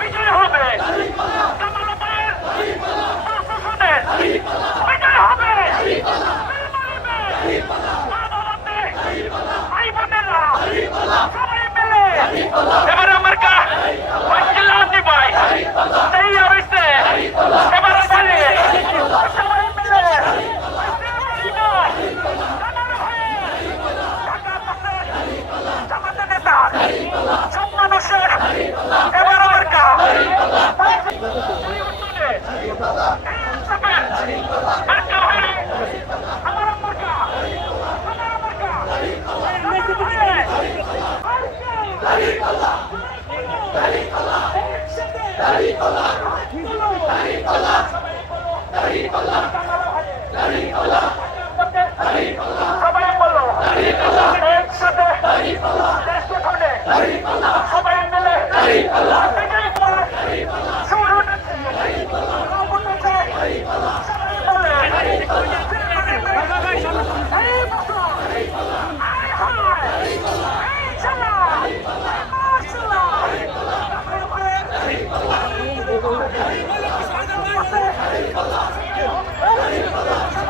বিজয় হবে জামালপুরের সংসদের বিজয় হবে ভাই বোনেরা এবার Allah Gariballah! Gariballah!